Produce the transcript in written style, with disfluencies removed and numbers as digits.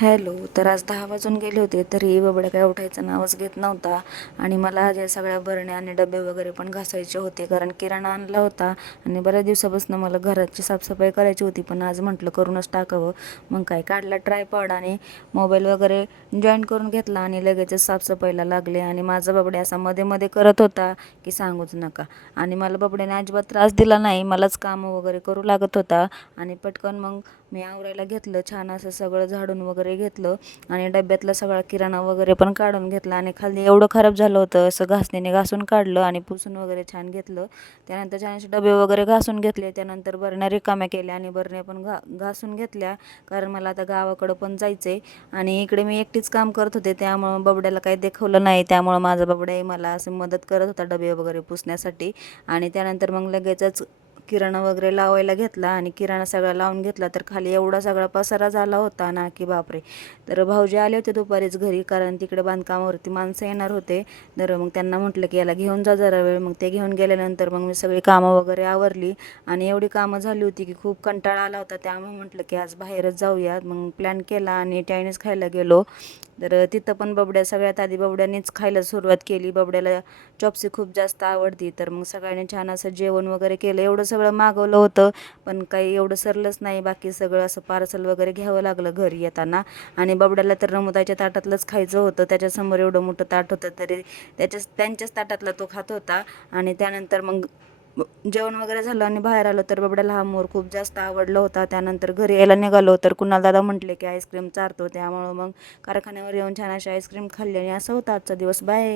Hello. तर आज 10 वाजून गेले होते तरी बबड्या काय उठायचं नावच घेत नव्हता. आणि मला आज या सगळ्या बरण्या आणि डबे वगैरे पण घासायचे होते, कारण किराणा आणला होता आणि बऱ्याच दिवसापासून मला घराची साफसफाई करायची होती, पण आज म्हटलं करूनच टाकावं. मग काय काढला ट्रायपॉड आणि मोबाईल वगैरे जॉईन करून घेतला आणि लगेचच साफसफाईला लागले. आणि माझा बबड्या असा मध्ये मध्ये करत होता की सांगूच नका. आणि मला बबड्याने अजिबात त्रास दिला नाही, मलाच कामं वगैरे करू लागत होता. आणि पटकन मग मी आवरायला घेतलं, छान असं सगळं झाडून वगैरे घेतलं आणि डब्यातला सगळा किराणा वगैरे पण काढून घेतला. आणि खाली एवढं खराब झालं होतं, असं घासणीने घासून काढलं आणि पुसून वगैरे छान घेतलं. त्यानंतर छान असे डबे वगैरे घासून घेतले. त्यानंतर बरण्या रिकाम्या केल्या आणि बरण्या पण घासून घेतल्या, कारण मला आता गावाकडं पण जायचं आहे. आणि इकडे मी एकटीच काम करत होते, त्यामुळं बबड्याला काही दाखवलं नाही. त्यामुळं माझा बबड्याही मला असं मदत करत होता डबे वगैरे पुसण्यासाठी. आणि त्यानंतर मग लगेचच किराणा वगैरे लावायला घेतला आणि किराणा सगळा लावून घेतला. तर खाली एवढा सगळा पसारा झाला होता ना की बापरे. तर भाऊजी आले होते दुपारीच घरी, कारण तिकडे बांधकामावरती माणसं येणार होते. तर मग त्यांना म्हटलं की याला घेऊन जा जरा वेळ. मग ते घेऊन गेल्यानंतर मग मी सगळी कामं वगैरे आवरली. आणि एवढी कामं झाली होती की खूप कंटाळा आला होता, त्यामुळे म्हटलं की आज बाहेरच जाऊया. मग प्लॅन केला आणि चायनीज खायला गेलो. तर तिथं पण बबड्या सगळ्यात आधी बबड्यानेच खायला सुरुवात केली. बबड्याला चॉप्सी खूप जास्त आवडती. तर मग सगळ्यांनी छान असं जेवण वगैरे केलं. एवढं सगळं मागवलं होतं, पण काही एवढं सरलंच नाही. बाकी सगळं असं पार्सल वगैरे घ्यावं लागलं घरी येताना. आणि बबड्याला तर नमुदाच्या ताटातलंच खायचं होतं. त्याच्यासमोर एवढं मोठं ताट होतं तरी त्यांच्याच ताटातला तो खात होता. आणि त्यानंतर मग जेवण वगैरे झालं आणि बाहेर आलो तर बबड्याला हा मोर खूप जास्त आवडला होता. त्यानंतर घरी यायला निघालो तर कुणाल दादा म्हटले की आईस्क्रीम चारतो, त्यामुळं मग कारखान्यावर येऊन छान अशी आईस्क्रीम खाल्ली. आणि असा होता आजचा दिवस. बाय.